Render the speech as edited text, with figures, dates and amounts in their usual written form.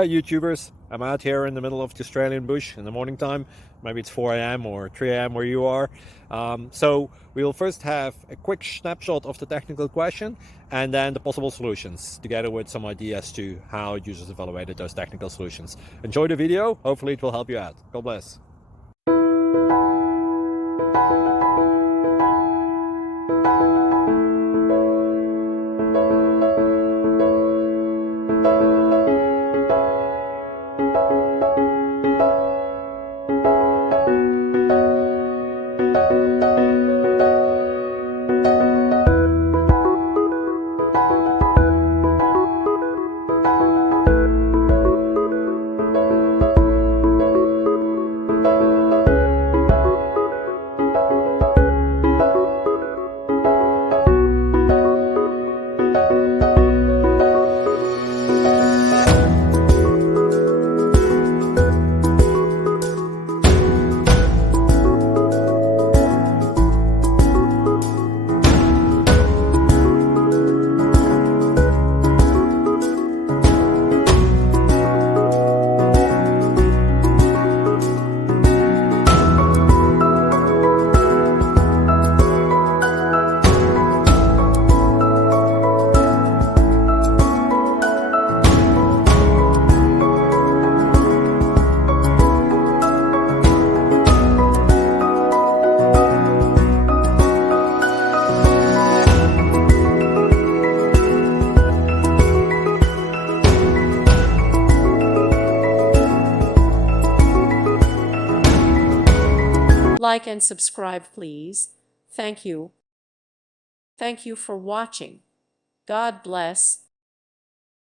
Hi YouTubers, I'm out here in the middle of the Australian bush in the morning time. Maybe it's 4 a.m. or 3 a.m. where you are. So we will first have a quick snapshot of the technical question and then the possible solutions, together with some ideas to how users evaluated those technical solutions. Enjoy the video, hopefully it will help you out. God bless. Like and subscribe, please. Thank you. Thank you for watching. God bless.